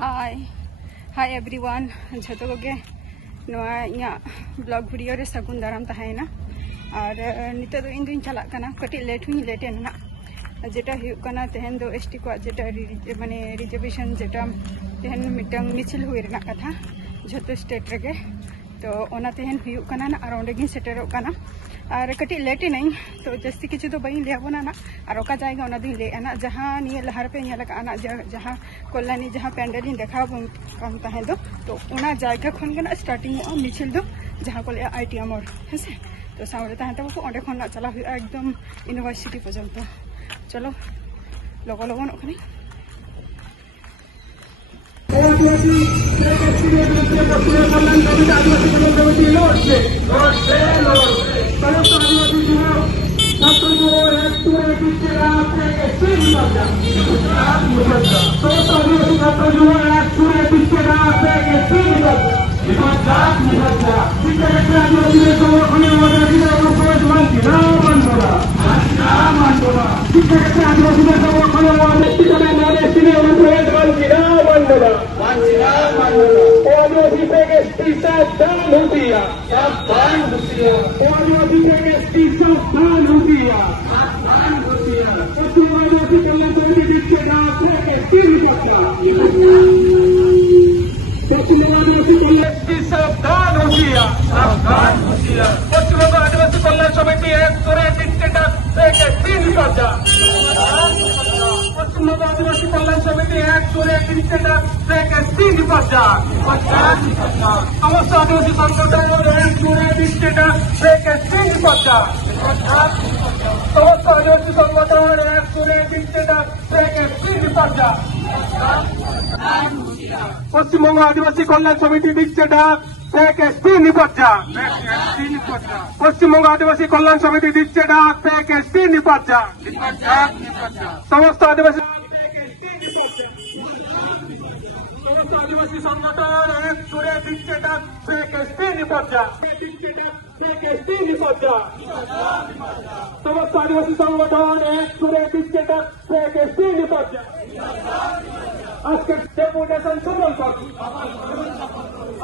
Hi everyone झोटो Koge इया blog video रे सगुन दाराम तहायना और नितो दो इन दुइन चला कना कटी लेट हुई लेटेन ना जेटा हुयुक कना तेहन दो एसटी को जेटा माने रिजर्वेशन जेटा तेहन मिटंग मिছিল हुई रेना कथा झोटो स्टेट रेगे तो ओना तेहन हुयुक कना ना और ओंडे गिन सेटेरो कना और कटी लेट नहीं तो जस्ती किछु तो बई लेबोना ना और ओका जायगा ओना दिन ले ना जहां निये लहार पे निये लगा ना जहां कल्याणी जहां पेंडल इन देखा कम तहे तो ओना जायगा खन गना स्टार्टिंग मिছিল दो जहां को ले आईटीआई मोड़ हेसे तो सामने तहे तब ओंडे खन ना चला हुआ एकदम यूनिवर्सिटी पर्यंत चलो लगो लगन ओखनी पश्चिम बंग आदिवासी कल्याण समिति दीक्षेटा शेख एसटी निपज्जा पश्चिम बंग आदिवासी कल्याण समिति दीक्षेटा शेख एसटी निपज्जा समस्त आदिवासी संगठन एक सुरे दीक्षेटा शेख एसटी निपज्जा समस्त आदिवासी संगठन एक सुरे दीक्षेटा शेख एसटी निपज्जा आज के डेपुटेशन सफल कर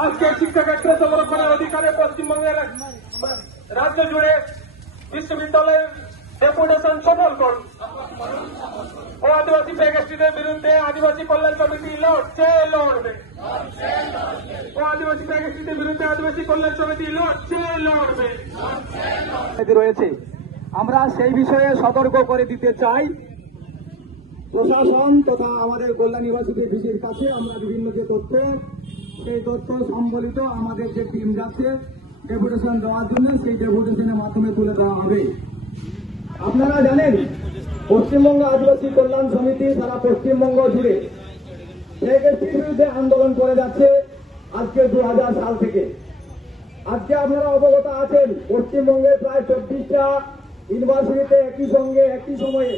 आज के शिक्षक संरक्षण अधिकारी पश्चिम बंगेर राज्य जुड़े विश्वविद्यालय डेपुटेशन सफल कर आदिवासी फैकल्टी के विरुद्ध आदिवासी कल्याण समिति लड़बे आदिवासी फैकल्टी के विरुद्ध आदिवासी कल्याण समिति लड़बे রয়েছে আমরা সেই বিষয়ে সতর্ক করে দিতে চাই প্রশাসন তথা আমাদের কল্যাণ ইউনিভার্সিটি ভিসির কাছে আমরা বিভিন্ন যে তথ্য সেই তথ্য সম্বলিত আমাদের যে টিম যাচ্ছে ডেপুটেশন দেওয়ার জন্য সেই ডেপুটেশনের মাধ্যমে তুলে দেওয়া হবে। আপনারা জানেন পশ্চিমবঙ্গ আদিবাসী কল্যাণ সমিতি সারা পশ্চিমবঙ্গ জুড়ে ফ্যাকাল্টির বিরুদ্ধে আন্দোলন করে যাচ্ছে আজকে 2000 সাল থেকে। আজকে আপনারা অবগত আছেন পশ্চিমবঙ্গের প্রায় 24টা ইউনিভার্সিটিতে একই সঙ্গে একই সময়ে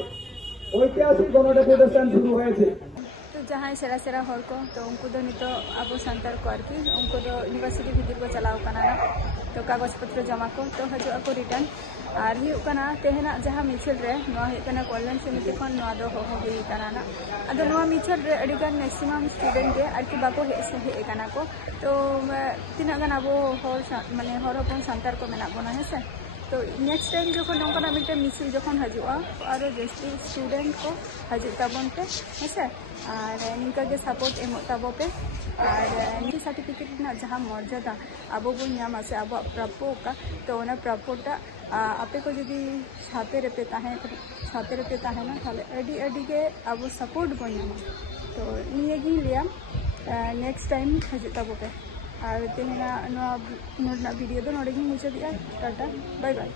ऐतिहासिक गणडेपुटेशन शुरू हुए तो जहाँ सेरा सेरा हर को तो उनको दो नितो अब संतार को आरकी उनको दो यूनिवर्सिटी भितर को चलाव कना तो कागज पत्र जमा को तो हजू को रिटर्न और हुकना तेहना जहाँ मिছিল रे नवा हुकना कल्याण समिति खन नवा दो हो हुई कना ना अदो नवा मिছিল रे अडिगान मैक्सिमम स्टूडेंट के आरकी बाको हे कना को तो तिना गान अब हर माने हर अपन संतार को मेना बना है से तो नेक्स्ट टाइम जो नौका मिट्टे मिছিল जो हजुआ और जस्ती स्टूडेंट को हजू तबन पे हेसे और निका के सपोर्ट एम तबो पे और निकी सर्टिफिकेट ना जहाँ मर्यादा अब बन नामा से अब प्राप्य का तो प्राप्यटा आपे को जुदी छाते रेपे ना थाले अडी के अब सपोर्ट बन नामा तो निये गी लिया नेक्स्ट टाइम हजू तबो पे और तेहना वीडियो तो नोड़े मुझे टाटा बाय बाय।